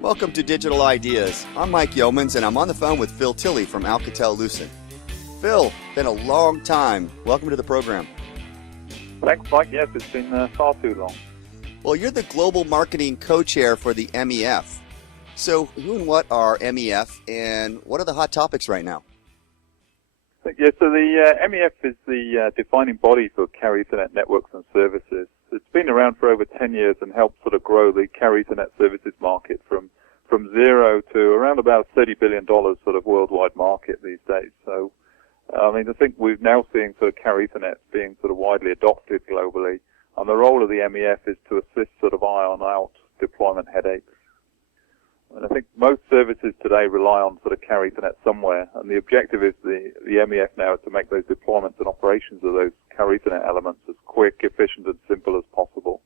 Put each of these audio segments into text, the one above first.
Welcome to Digital Ideas. I'm Mike Yeomans, and I'm on the phone with Phil Tilley from Alcatel-Lucent. Phil, been a long time. Welcome to the program. Thanks, Mike. Yes, it's been far too long. Well, you're the Global Marketing Co-Chair for the MEF. So who and what are MEF, and what are the hot topics right now? Yeah, so the MEF is the defining body for Carrier Ethernet networks and services. It's been around for over 10 years and helped sort of grow the Carrier Ethernet services market from zero to around about $30 billion sort of worldwide market these days. So, I think we're now seeing sort of Carrier Ethernet being sort of widely adopted globally, and the role of the MEF is to assist sort of iron out deployment headaches. And I think most services today rely on sort of Carrier Ethernet somewhere, and the objective is the MEF now is to make those deployments and operations of those Carrier Ethernet elements as quick, efficient, and simple as possible,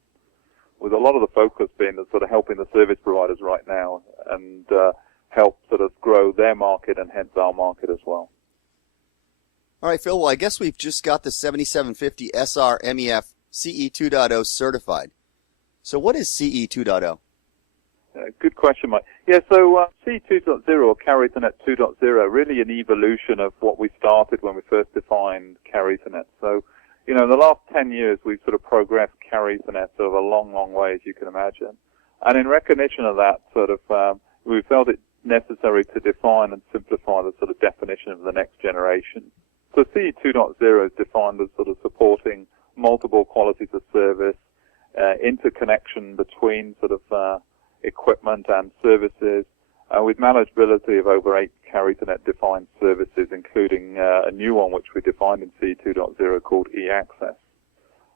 with a lot of the focus being sort of helping the service providers right now and help sort of grow their market and hence our market as well. All right, Phil, well, I guess we've just got the 7750 SR MEF CE 2.0 certified. So what is CE 2.0? Good question, Mike. Yeah, so CE 2.0 or Carrier Ethernet 2.0, really an evolution of what we started when we first defined Carrier Ethernet. So, in the last 10 years, we've sort of progressed Carrier Ethernet sort of a long, long way, as you can imagine. And in recognition of that, we felt it necessary to define and simplify the sort of definition of the next generation. So CE 2.0 is defined as sort of supporting multiple qualities of service, interconnection between sort of equipment and services, with manageability of over 8 Carrier Ethernet defined services, including a new one which we defined in CE 2.0 called e-access.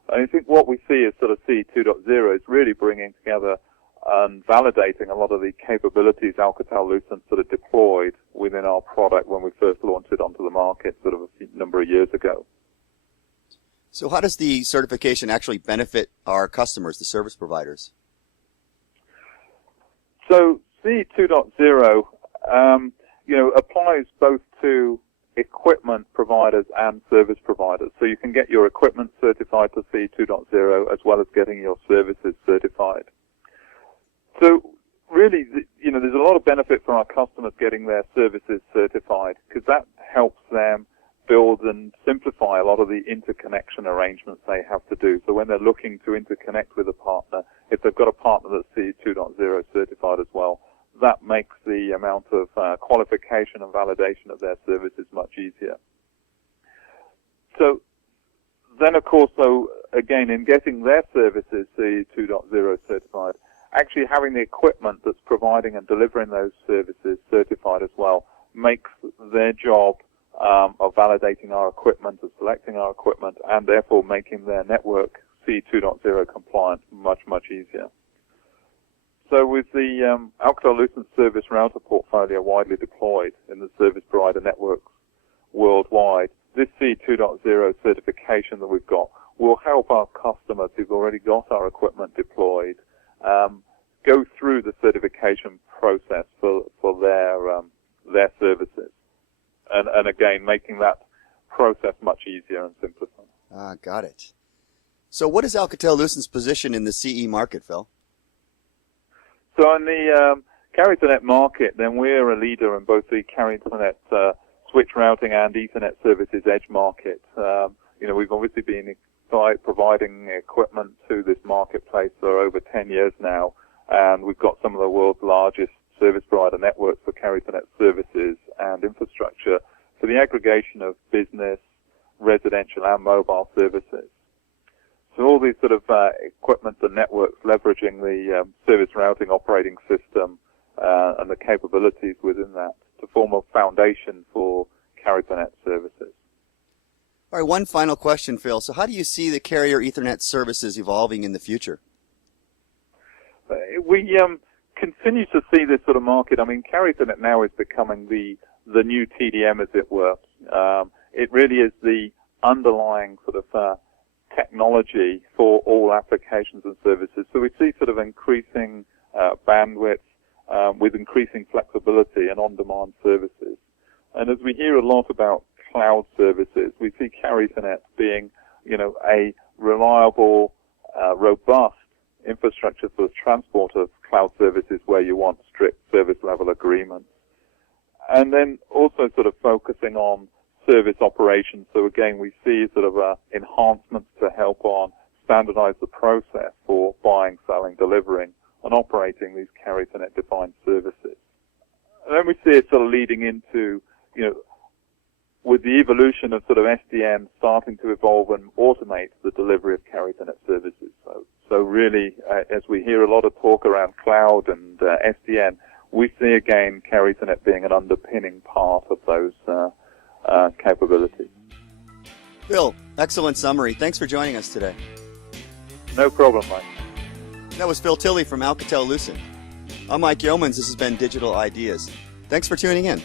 And I think what we see as sort of CE 2.0 is really bringing together and validating a lot of the capabilities Alcatel-Lucent sort of deployed within our product when we first launched it onto the market sort of a number of years ago. So how does the certification actually benefit our customers, the service providers? So CE 2.0, applies both to equipment providers and service providers. So you can get your equipment certified to CE 2.0 as well as getting your services certified. So really, there's a lot of benefit for our customers getting their services certified because that helps them build and simplify a lot of the interconnection arrangements they have to do. So when they're looking to interconnect with a partner, if they've got a partner that's CE 2.0 certified as well, that makes the amount of qualification and validation of their services much easier. So then, of course, again, in getting their services CE 2.0 certified, actually having the equipment that's providing and delivering those services certified as well makes their job of validating our equipment, of selecting our equipment, and therefore making their network CE 2.0 compliant much, much easier. So with the Alcatel-Lucent service router portfolio widely deployed in the service provider networks worldwide, this CE 2.0 certification that we've got will help our customers who've already got our equipment deployed go through the certification process for their services. And again, making that process much easier and simpler. Got it. So what is Alcatel-Lucent's position in the CE market, Phil? So in the Carrier Ethernet market, then we're a leader in both the Carrier Ethernet switch routing and Ethernet services edge market. We've obviously been providing equipment to this marketplace for over 10 years now, and we've got some of the world's largest service provider networks for Carrier Ethernet services and infrastructure for the aggregation of business, residential, and mobile services. So all these sort of equipment and networks leveraging the service routing operating system and the capabilities within that to form a foundation for Carrier Ethernet services. All right, one final question, Phil. So how do you see the Carrier Ethernet services evolving in the future? We continue to see this sort of market. Carrier Ethernet now is becoming the new TDM, as it were. It really is the underlying sort of technology for all applications and services. So we see sort of increasing bandwidth with increasing flexibility and on-demand services. And as we hear a lot about cloud services, we see Carrier Ethernet being, a reliable, robust infrastructure for the transport of cloud services where you want strict service level agreements. And then also sort of focusing on service operations. So again, we see sort of enhancements to help on standardize the process for buying, selling, delivering, and operating these carrier internet defined services. And then we see it sort of leading into, with the evolution of sort of SDN starting to evolve and automate the delivery of carrier internet services. So really, as we hear a lot of talk around cloud and SDN, we see again carrier internet being an underpinning part of those capabilities. Phil, excellent summary. Thanks for joining us today. No problem, Mike. That was Phil Tilley from Alcatel-Lucent. I'm Mike Yeomans. This has been Digital Ideas. Thanks for tuning in.